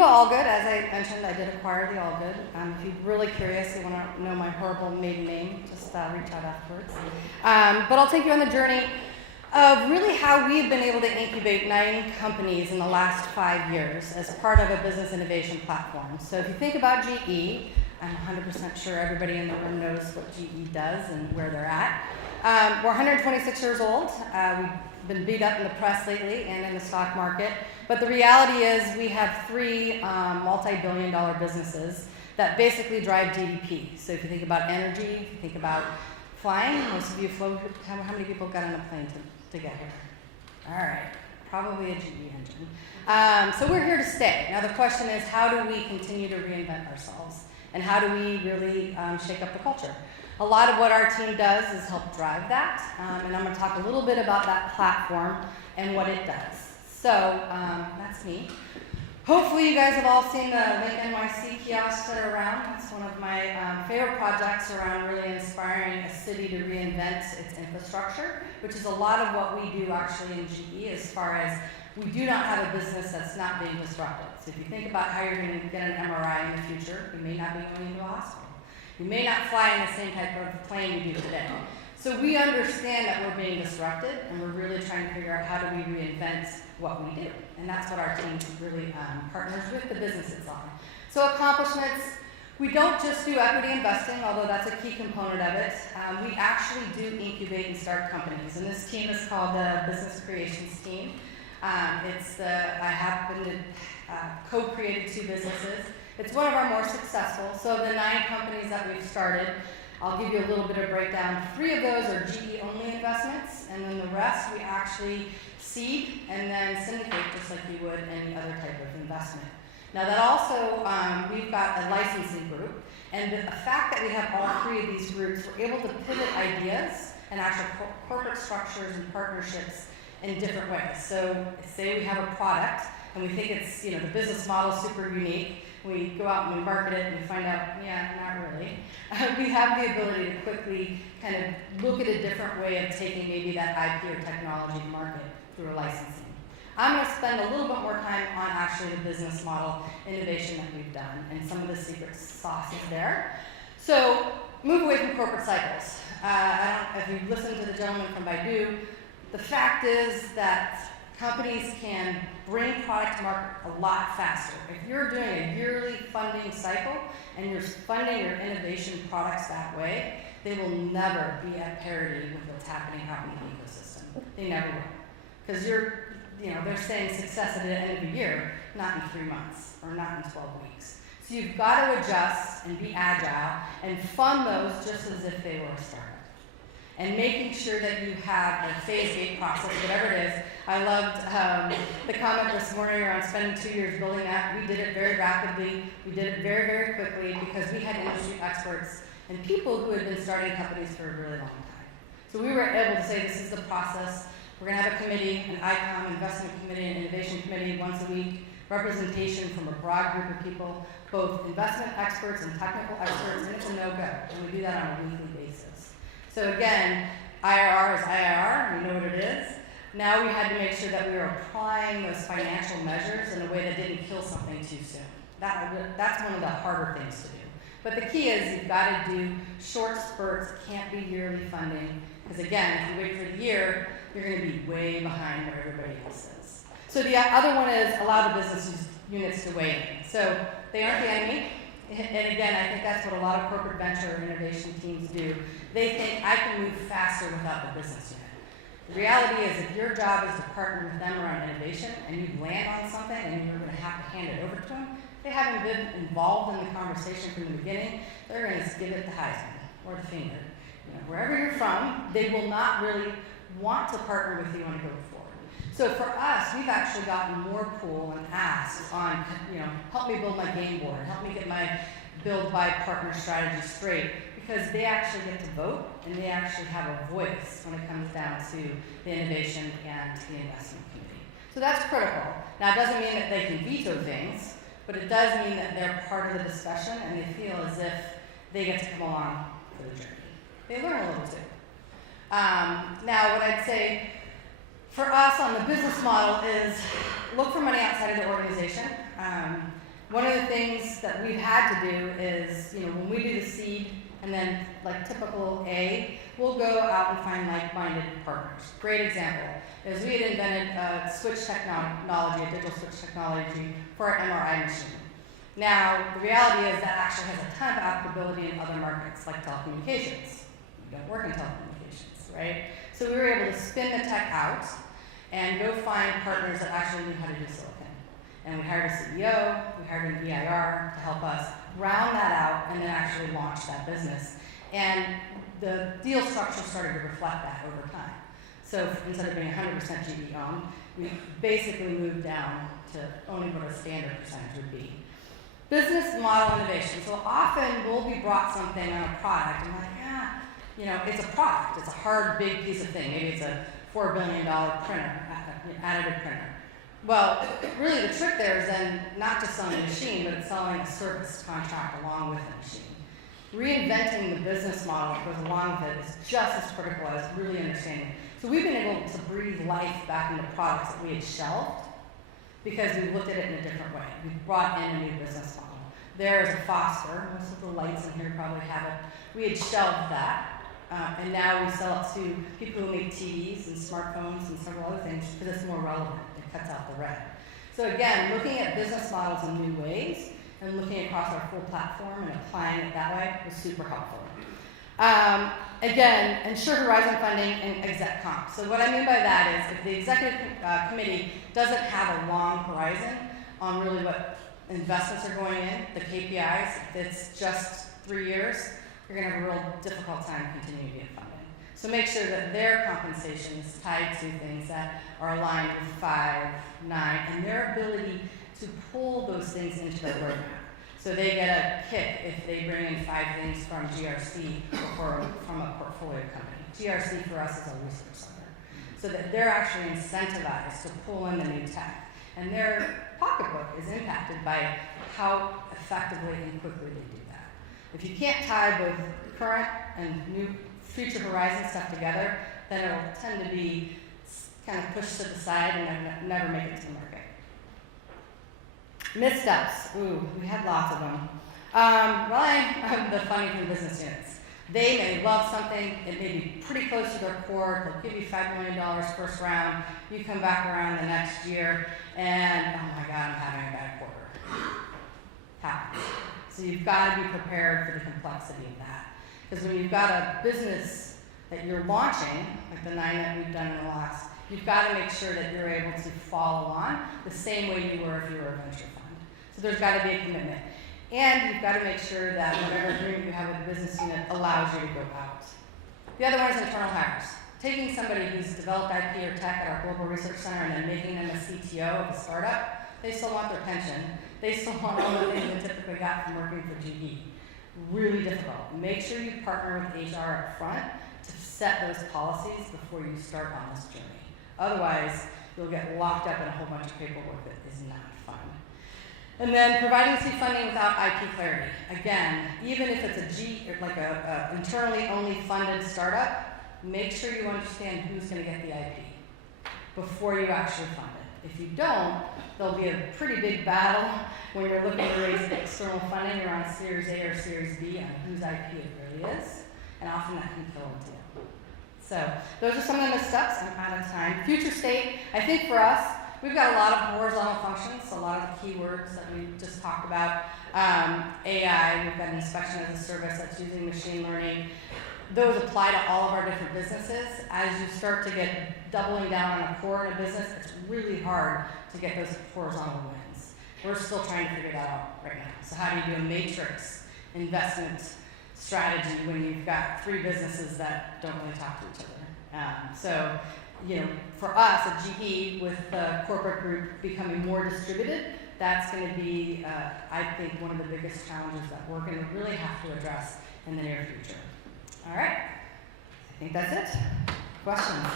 Kiva Allgood, as I mentioned, I did acquire the Allgood. If you're really curious, you want to know my horrible maiden name, just reach out afterwards. But I'll take you on the journey of really how we've been able to incubate 9 companies in the last 5 years as part of a business innovation platform. So if you think about GE, I'm 100% sure everybody in the room knows what GE does and where they're at. We're 126 years old. We've been beat up in the press lately and in the stock market. But the reality is we have 3 multi-billion-dollar businesses that basically drive GDP. So if you think about energy, if you think about flying, most of you flew, how many people got on a plane to get here? All right, probably a GE engine. So we're here to stay. Now the question is, how do we continue to reinvent ourselves? And how do we really shake up the culture? A lot of what our team does is help drive that, and I'm going to talk a little bit about that platform and what it does. So that's me. Hopefully you guys have all seen the Link NYC kiosks that are around. It's one of my favorite projects around really inspiring a city to reinvent its infrastructure, which is a lot of what we do actually in GE as far as we do not have a business that's not being disrupted. So if you think about how you're going to get an MRI in the future, you may not be going into a hospital. You may not fly in the same type of plane you do today. So we understand that we're being disrupted, and we're really trying to figure out how do we reinvent what we do. And that's what our team really partners with the businesses on. So accomplishments, we don't just do equity investing, although that's a key component of it. We actually do incubate and start companies. And this team is called the Business Creations Team. I happen to co-created 2 businesses. It's one of our more successful. So the 9 companies that we've started, I'll give you a little bit of breakdown. 3 of those are GE-only investments, and then the rest we actually seed and then syndicate just like you would any other type of investment. Now that also, we've got a licensing group, and the fact that we have all 3 of these groups, we're able to pivot ideas and actual corporate structures and partnerships in different ways. So say we have a product, and we think it's, the business model is super unique. We go out and we market it and we find out, yeah, not really. We have the ability to quickly kind of look at a different way of taking maybe that IP or technology to market through a licensing. I'm going to spend a little bit more time on actually the business model innovation that we've done and some of the secret sauces there. So move away from corporate cycles. If you listen to the gentleman from Baidu, the fact is that companies can bring product to market a lot faster. If you're doing a yearly funding cycle and you're funding your innovation products that way, they will never be at parity with what's happening out in the ecosystem. They never will. Because they're saying success at the end of the year, not in 3 months or not in 12 weeks. So you've got to adjust and be agile and fund those just as if they were a startup. And making sure that you have a phase gate process, whatever it is. I loved the comment this morning around spending 2 years building that. We did it very rapidly. We did it very, very quickly because we had industry experts and people who had been starting companies for a really long time. So we were able to say, this is the process. We're going to have a committee, an ICOM, investment committee, and innovation committee once a week, representation from a broad group of people, both investment experts and technical experts, and it's a no-go. And we do that on a weekly basis. So again, IRR is IRR, we know what it is. Now we had to make sure that we were applying those financial measures in a way that didn't kill something too soon. That's one of the harder things to do. But the key is you've got to do short spurts, can't be yearly funding, because again, if you wait for the year, you're going to be way behind where everybody else is. So the other one is allow the business units to weigh in. So they aren't the enemy. And again, I think that's what a lot of corporate venture and innovation teams do. They think, I can move faster without the business unit. The reality is, if your job is to partner with them around innovation, and you land on something and you're going to have to hand it over to them, they haven't been involved in the conversation from the beginning, they're going to give it the Heisman or the finger. Wherever you're from, they will not really want to partner with you on a go forward. So for us, we've actually gotten more pull and asks on, help me build my game board, help me get my build by partner strategy straight, because they actually get to vote and they actually have a voice when it comes down to the innovation and the investment committee. So that's critical. Now it doesn't mean that they can veto things, but it does mean that they're part of the discussion and they feel as if they get to come along for the journey. They learn a little too. Now what I'd say for us on the business model is look for money outside of the organization. One of the things that we've had to do is, when we do the seed and then like typical A, we'll go out and find like-minded partners. Great example is we had invented a switch technology, a digital switch technology for our MRI machine. Now, the reality is that actually has a ton of applicability in other markets like telecommunications. We don't work in telecommunications, right? So we were able to spin the tech out and go find partners that actually knew how to do silicon. And we hired a CEO, we hired an EIR to help us round that out and then actually launch that business. And the deal structure started to reflect that over time. So instead of being 100% GE owned, we basically moved down to only what a standard percentage would be. Business model innovation. So often we'll be brought something on a product and like, it's a product. It's a hard, big piece of thing. Maybe it's a $4 billion printer, additive printer. Well, really the trick there is then not just selling the machine, but it's selling a service contract along with the machine. Reinventing the business model that goes along with it is just as critical as really understanding. So we've been able to breathe life back into products that we had shelved because we looked at it in a different way. We brought in a new business model. There is a Foster. Most of the lights in here probably have it. We had shelved that, and now we sell it to people who make TVs and smartphones and several other things because it's more relevant. It cuts out the red. So again, looking at business models in new ways and looking across our full platform and applying it that way was super helpful. Again, ensure horizon funding and exec comp. So what I mean by that is if the executive committee doesn't have a long horizon on really what investments are going in, the KPIs, if it's just 3 years, you're going to have a real difficult time continuing to get funding. So make sure that their compensation is tied to things that are aligned with 5, 9, and their ability to pull those things into their roadmap. So they get a kick if they bring in 5 things from GRC or from a portfolio company. GRC for us is a research center. So that they're actually incentivized to pull in the new tech. And their pocketbook is impacted by how effectively and quickly they do that. If you can't tie both current and new future horizon stuff together, then it'll tend to be kind of pushed to the side and never make it to the market. Missteps. Ooh, we had lots of them. The funding from business units. They may love something, it may be pretty close to their core, they'll give you $5 million first round, you come back around the next year, and oh my God, I'm having a bad quarter. Happens. So you've got to be prepared for the complexity of that. Because when you've got a business that you're launching, like the 9 that we've done in the last, you've got to make sure that you're able to follow on the same way you were if you were a venture fund. So there's got to be a commitment. And you've got to make sure that whatever agreement you have with the business unit allows you to go out. The other one is internal hires. Taking somebody who's developed IP or tech at our global research center and then making them a CTO of a startup, they still want their pension. They still want all the things they typically got from working for GE. Really difficult. Make sure you partner with HR up front to set those policies before you start on this journey. Otherwise, you'll get locked up in a whole bunch of paperwork that is not fun. And then providing seed funding without IP clarity. Again, even if it's a internally only funded startup, make sure you understand who's going to get the IP before you actually fund it. If you don't, there'll be a pretty big battle when you're looking to raise external funding. You're on Series A or Series B on whose IP it really is, and often that can kill a deal. So those are some of the missteps. I'm out of time. Future state, I think for us, we've got a lot of horizontal functions, a lot of the keywords that we just talked about. AI, we've got an inspection as a service that's using machine learning. Those apply to all of our different businesses. As you start to get doubling down on a core in a business, it's really hard to get those horizontal wins. We're still trying to figure that out right now. So how do you do a matrix investment strategy when you've got 3 businesses that don't really talk to each other? For us at GE, with the corporate group becoming more distributed, that's going to be, I think, one of the biggest challenges that we're going to really have to address in the near future. All right, I think that's it. Questions?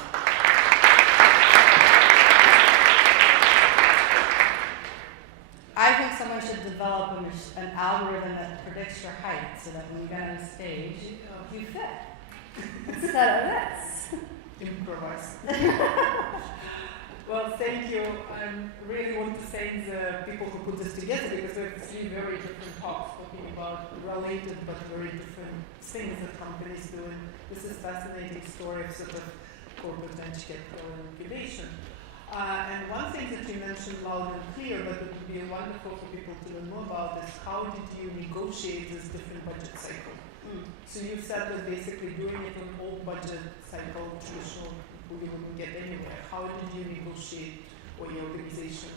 I think someone should develop an algorithm that predicts your height so that when you get on stage, you fit. Instead of this. Improvise. Well, thank you. I really want to thank the people who put this together because we have three very different talks talking about related but very different things that companies do. And this is a fascinating story of sort of corporate venture capital and incubation. And one thing that you mentioned loud and clear, but it would be wonderful for people to learn more about is how did you negotiate this different budget cycle? So you said that basically doing it on old budget cycle, traditional, you wouldn't get anywhere. How did you negotiate or your organization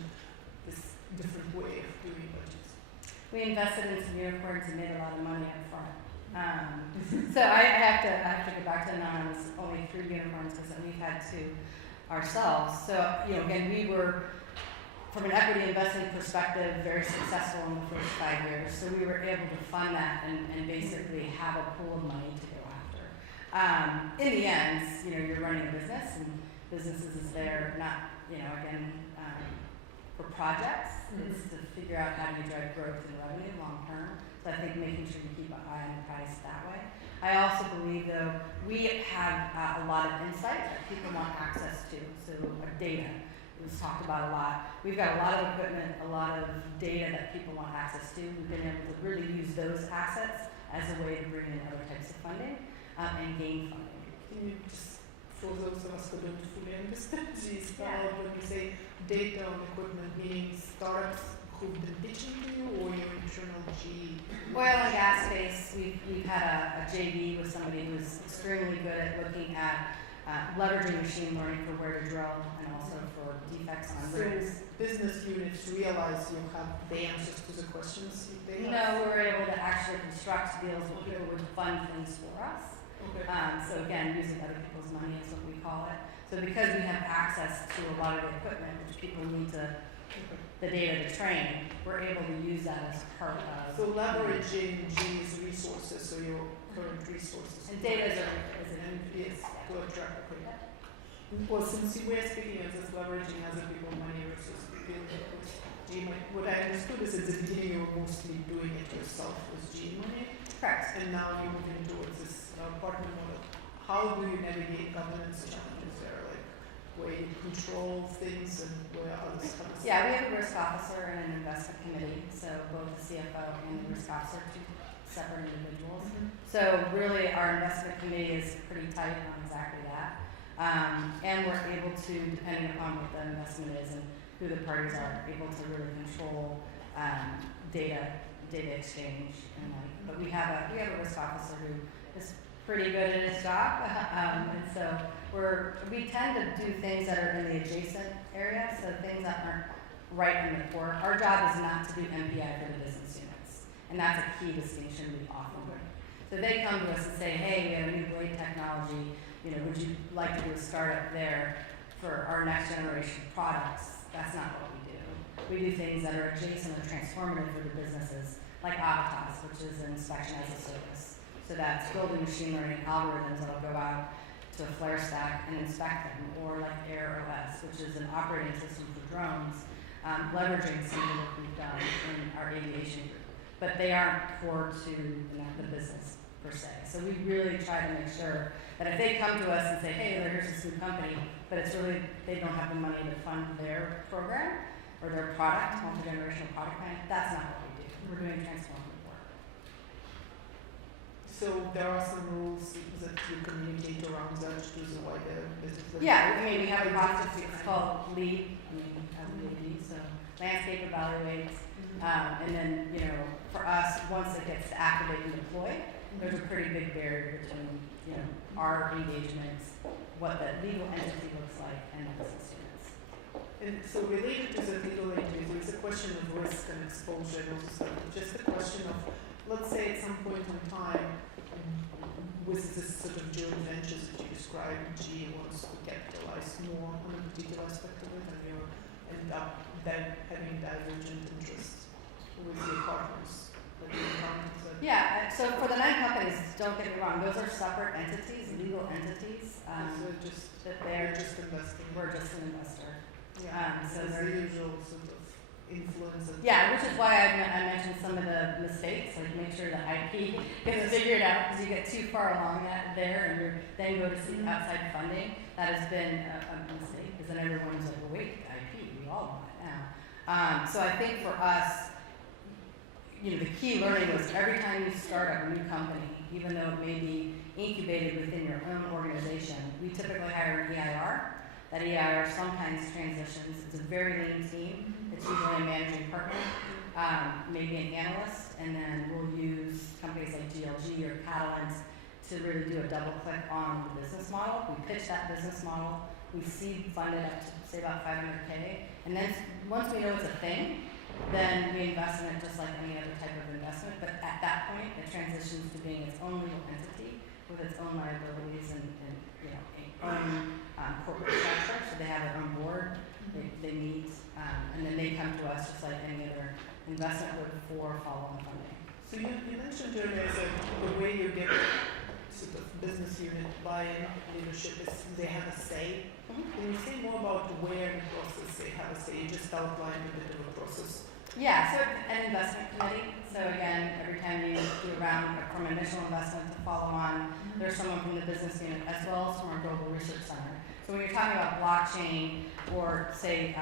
this different way of doing budgets? We invested in some unicorns and made a lot of money up front. So I have to go back to Anonymous, only 3 unicorns because we've had 2 ourselves. So, again, we were, from an equity investing perspective, very successful in the first 5 years. So we were able to fund that and basically have a pool of money to go after. In the end, you're running a business, and businesses is there not, again, for projects. It's to figure out how do you drive growth and revenue long term. So I think making sure you keep an eye on the price that way. I also believe, though, we have a lot of insight that people want access to. So our data was talked about a lot. We've got a lot of equipment, a lot of data that people want access to. We've been able to really use those assets as a way to bring in other types of funding and gain funding. Can you just, for those of us who don't fully understand this, when you say data on equipment, meaning startups who've been pitching to you or your internal G? Oil and gas space, we've had a JV with somebody who's extremely good at looking at leveraging machine learning for where to drill and also for defects on rigs. Business units realize you have the answers to the questions they have? No, we were able to actually construct deals where people would fund things for us. Okay. So again, using other people's money is what we call it. So because we have access to a lot of the equipment, which people need the data to train, we're able to use that as part of. So leveraging G's resources, so your current resources. And data is to attract equipment. Well, since you were speaking of this leveraging other people's money versus G money, what I understood is at the beginning you were mostly doing it yourself with G money. Correct. And now you're moving towards this partner model. How do you navigate governance challenges there? Like where you control things and where others come in? Yeah, we have a risk officer and an investment committee, so both the CFO and the risk officer are 2 separate individuals. So really our investment committee is pretty tight on exactly that. And we're able to, depending upon what the investment is and who the parties are, able to really control data exchange and but we have a risk officer who is pretty good at his job, and so we tend to do things that are in the adjacent area, so things that aren't right in the core. Our job is not to do MPI for the business units, and that's a key distinction we often bring. So they come to us and say, hey, we have a new blade technology, would you like to do a startup there for our next generation products? That's not what we do. We do things that are adjacent and transformative for the businesses, like Avitas, which is an inspection as a service. So that's building machine learning algorithms that will go out to a flare stack and inspect them, or like Air OS, which is an operating system for drones, leveraging some of what we've done in our aviation group. But they aren't core to the business per se. So we really try to make sure that if they come to us and say, hey, here's this new company, but it's really, they don't have the money to fund their program or their product, multi-generational product plan, that's not what we do. We're doing transformative work. So there are some rules that you communicate around that to the wider business. Yeah, we have a process, it's called LEAD, LEAD, so landscape evaluates, and then, for us, once it gets to activate and deploy, there's a pretty big barrier between, our engagements, what the legal entity looks like, and the business units. And so related to the legal entity, it's a question of risk and exposure, and also just a question of, let's say at some point in time, with this sort of joint ventures that you described, G wants to capitalize more on a particular aspect of it, and you end up then having divergent interests with your partners. Yeah, so for the 9 companies, don't get me wrong, those are separate entities, legal entities. So just that they're just investing. We're just an investor. Yeah, so it's they're the usual sort of influence it. Yeah, which is why I mentioned some of the mistakes, like make sure the IP gets figured out, because you get too far along there and you then go to seek outside funding. That has been a mistake, because then everyone's like, well, wait, IP, we all want it now. So I think for us, the key learning was every time you start a new company, even though it may be incubated within your own organization, we typically hire an EIR. That EIR sometimes transitions. It's a very lean team. It's usually a managing partner, maybe an analyst, and then we'll use companies like GLG or Catalent to really do a double click on the business model. We pitch that business model. We seed fund it up to say about $500K, and then once we know it's a thing, then we invest in it just like any other type of investment. But at that point, it transitions to being its own legal entity with its own liabilities and own corporate structure. So they have their own board. They meet, and then they come to us just like any other investment would for follow-on funding. So you mentioned earlier that the way you get sort of business unit buy-in leadership is they have a say. Can you say more about where in the process they have a say? You just outlined a bit of a process. Yeah, so an investment committee. So again, every time you do a round from initial investment to follow on, there's someone from the business unit as well as from our global research center. So when you're talking about blockchain or say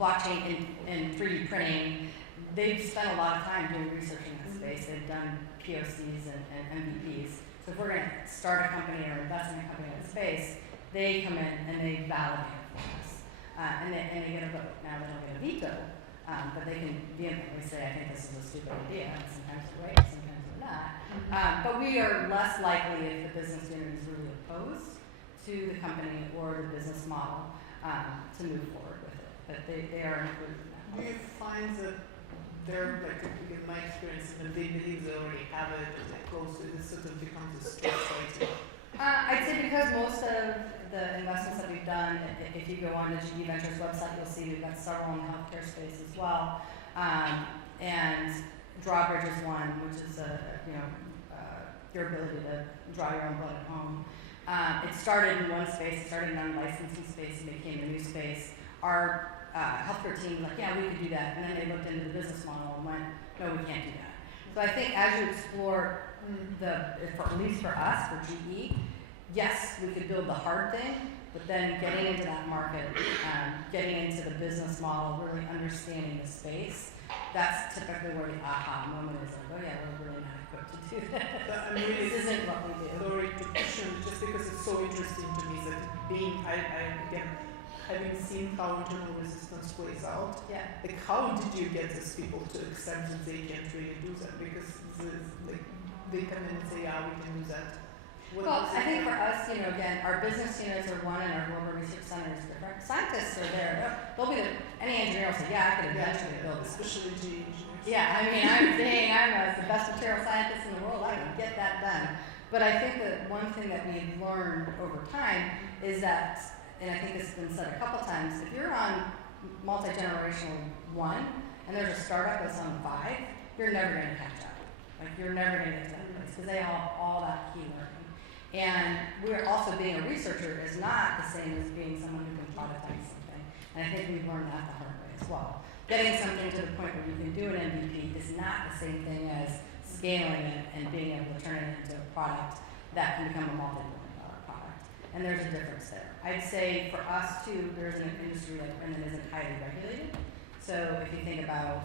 blockchain in 3D printing, they've spent a lot of time doing research in that space. They've done POCs and MVPs. So if we're going to start a company or invest in a company in that space, they come in and they validate it for us. And they get a vote. Now they don't get a veto, but they can vehemently say, I think this is a stupid idea. And sometimes they're right, sometimes they're not. But we are less likely if the business unit is really opposed to the company or the business model to move forward with it. But they are included in that. Do you find that they're, like in my experience, and they believe they already have it and they're close to it, it sort of becomes a stress item? I'd say because most of the investments that we've done, if you go on the GE Ventures website, you'll see we've got several in the healthcare space as well. And Drawbridge is one, which is your ability to draw your own blood at home. It started in one space, it started in unlicensing space and became a new space. Our healthcare team was like, yeah, we could do that. And then they looked into the business model and went, no, we can't do that. So I think as you explore at least for us, for GE, yes, we could build the hard thing, but then getting into that market, getting into the business model, really understanding the space, that's typically where the aha moment is like, oh yeah, we're really not equipped to do that. This isn't what we do. Sorry to question, just because it's so interesting to me that again, having seen how internal resistance plays out, like how did you get these people to accept that they can't really do that? Because they come in and say, yeah, we can do that. Well, I think for us, again, our business units are one and our global research center is different. Scientists are there. They'll be any engineer will say, yeah, I could eventually build this. Especially GE engineers. Yeah, I mean, I'm saying I'm the best material scientist in the world. I can get that done. But I think that one thing that we've learned over time is that, and I think this has been said a couple times, if you're on multi-generational 1 and there's a startup that's on 5, you're never going to catch up. Like, you're never going to get to that place because they have all that key learning. And we're also being a researcher is not the same as being someone who can productize something. And I think we've learned that the hard way as well. Getting something to the point where you can do an MVP is not the same thing as scaling it and being able to turn it into a product that can become a multi-billion-dollar product. And there's a difference there. I'd say for us too, there's an industry that isn't highly regulated. So if you think about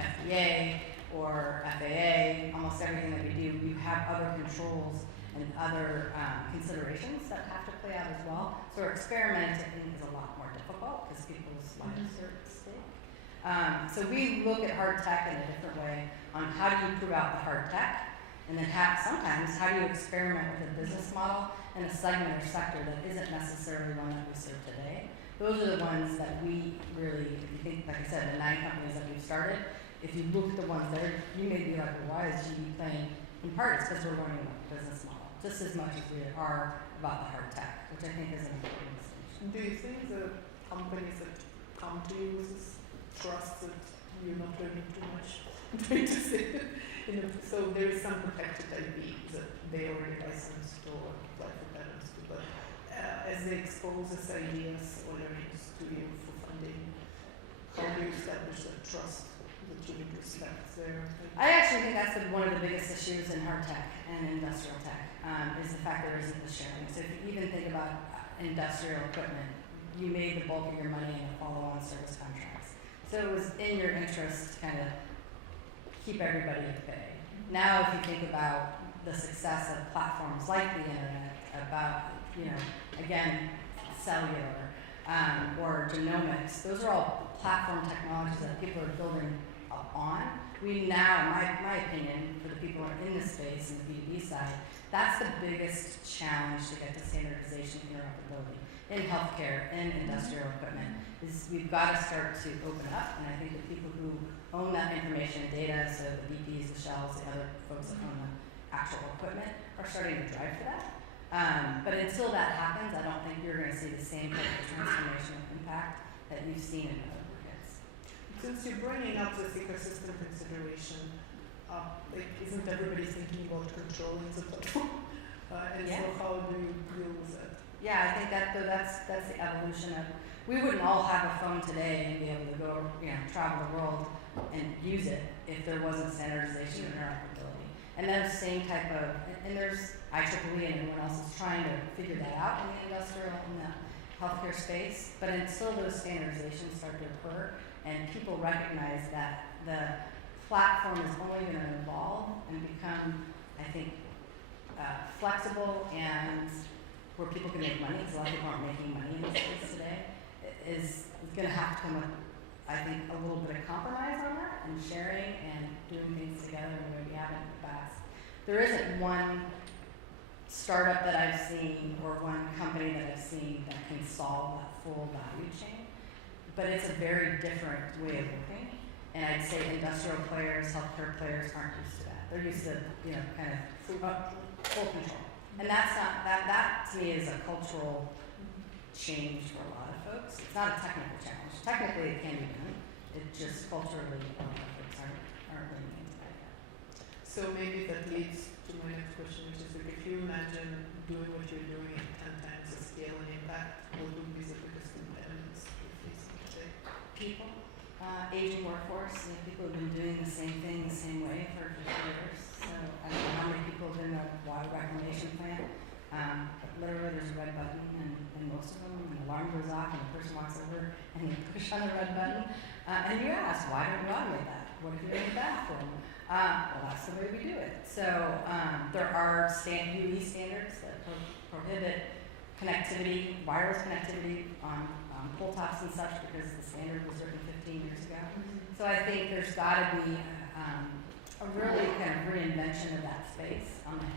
FDA or FAA, almost everything that we do, you have other controls and other considerations that have to play out as well. So experimenting is a lot more difficult because people's lives are at stake. So we look at hard tech in a different way on how do you prove out the hard tech, and then sometimes how do you experiment with a business model in a segment or sector that isn't necessarily one that we serve today. Those are the ones that we really, if you think, like I said, the 9 companies that we've started, if you look at the ones there, you may be like, well, why is GE playing? In part, it's because we're learning about the business model, just as much as we are about the hard tech, which I think is an important distinction. Do you think the companies that come to you with this trust that you're not learning too much? I'm trying to say, so there is some protected IP that they already licensed or apply for patents to, but as they expose these ideas or learnings to you for funding, how do you establish that trust that you would respect there? I actually think that's one of the biggest issues in hard tech and industrial tech, is the fact there isn't the sharing. So if you even think about industrial equipment, you made the bulk of your money in the follow-on service contracts. So it was in your interest to kind of keep everybody at bay. Now if you think about the success of platforms like the internet, about, again, cellular, or genomics, those are all platform technologies that people are building up on. We now, my opinion, for the people who are in this space and the B2B side, that's the biggest challenge to get to standardization and interoperability in healthcare, in industrial equipment, is we've got to start to open up, and I think the people who own that information and data, so the BPs, the Shells, the other folks that own the actual equipment, are starting to drive for that. But until that happens, I don't think you're going to see the same type of transformational impact that you've seen in other markets. Since you're bringing up this ecosystem consideration, isn't everybody thinking about controlling the platform? And so how do you deal with that? Yeah, I think that's the evolution of. We wouldn't all have a phone today and be able to go, travel the world and use it if there wasn't standardization and interoperability. And those same type of, and there's IEEE and everyone else is trying to figure that out in the industrial and the healthcare space. But until those standardizations start to occur and people recognize that the platform is only going to evolve and become, I think, flexible and where people can make money, because a lot of people aren't making money in this space today, is going to have to come with, I think, a little bit of compromise on that and sharing and doing things together in the way we haven't in the past. There isn't one startup that I've seen or one company that I've seen that can solve that full value chain, but it's a very different way of working. And I'd say industrial players, healthcare players aren't used to that. They're used to, kind of full control. And that's not, that to me is a cultural change for a lot of folks. It's not a technical challenge. Technically it can be done. It just culturally, a lot of folks aren't really into that yet. So maybe that leads to my next question, which is if you imagine doing what you're doing at 10 times the scale and impact, what would be the biggest impediments you're facing today? People, aging workforce, people have been doing the same thing the same way for 50 years. So I don't know how many people have been in a water reclamation plant. But literally there's a red button and most of them, and the alarm goes off and the person walks over and you push on the red button. And you ask, why don't we automate that? What if you're in the bathroom? Well, that's the way we do it. So there are UE standards that prohibit connectivity, wireless connectivity on pole tops and such, because the standard was written 15 years ago. So I think there's got to be a really kind of reinvention of that space on the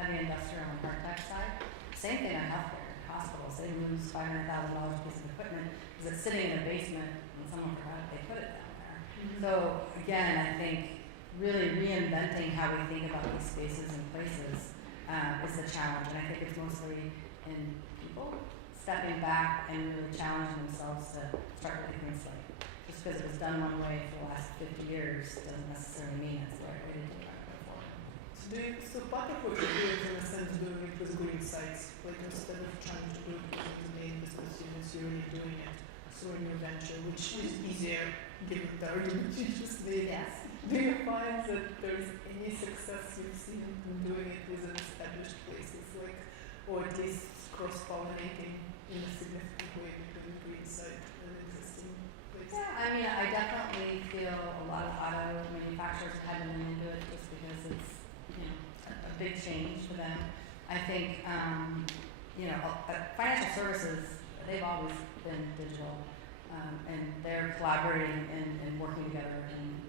heavy industrial and hard tech side. Same thing on healthcare. Hospitals, they lose $500,000 a piece of equipment because it's sitting in a basement and someone forgot they put it down there. So again, I think really reinventing how we think about these spaces and places is the challenge. And I think it's mostly in people stepping back and really challenging themselves to start with a clean slate. Just because it was done one way for the last 50 years doesn't necessarily mean it's the right way to do it going forward. So part of what you do is in a sense doing it with green sites, like instead of trying to do it with the main business units, you're really doing it through a new venture, which is easier given the argument you just made. Yes. Do you find that there's any success you've seen in doing it within established places, like, or at least cross-pollinating in a significant way between green site and existing places? Yeah, I mean, I definitely feel a lot of auto manufacturers haven't been into it just because it's, a big change for them. I think, financial services, they've always been digital, and they're collaborating and working together, and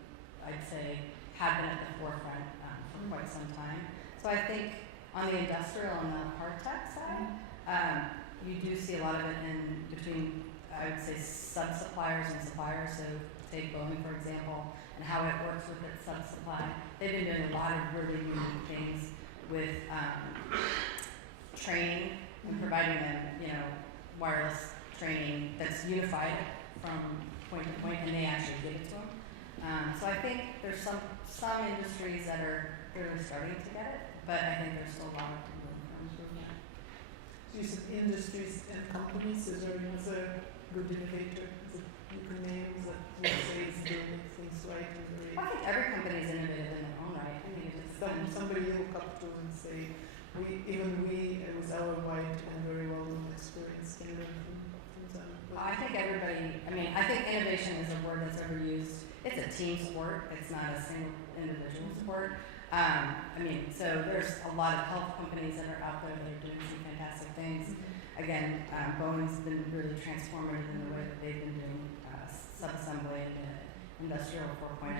I'd say have been at the forefront for quite some time. So I think on the industrial and the hard tech side, you do see a lot of it in between, I would say, sub-suppliers and suppliers. So take Boeing, for example, and how it works with its sub-supply. They've been doing a lot of really unique things with training and providing them, wireless training that's unified from point to point, and they actually give it to them. So I think there's some industries that are really starting to get it, but I think there's still a lot of room for improvement. So you said industries and companies. Is there another good innovator? you can name that we say is doing things right and very. I think every company is innovative in their own right. I think it just depends. Somebody you look up to and say, we with our wide and very well-known experience can learn from them. I think I think innovation is a word that's overused. It's a team sport. It's not a single individual sport. So there's a lot of health companies that are out there that are doing some fantastic things. Again, Boeing's been really transformative in the way that they've been doing sub-assembly and industrial 4.0.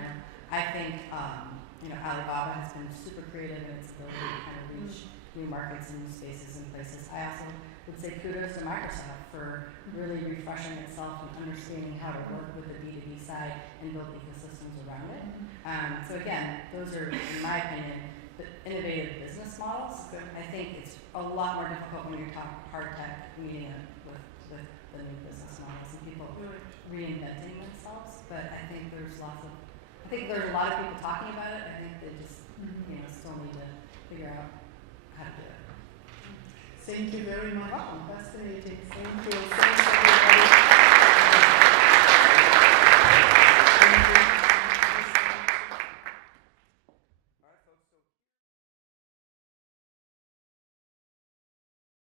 I think, Alibaba has been super creative in its ability to kind of reach new markets and new spaces and places. I also would say kudos to Microsoft for really refreshing itself and understanding how to work with the B2B side and build ecosystems around it. So again, those are, in my opinion, the innovative business models. Okay. I think it's a lot more difficult when you're talking hard tech meeting it with the new business models and people reinventing themselves. But I think there's a lot of people talking about it. I think they just still need to figure out how to do it. Thank you very much. Welcome. Fascinating. Thank you.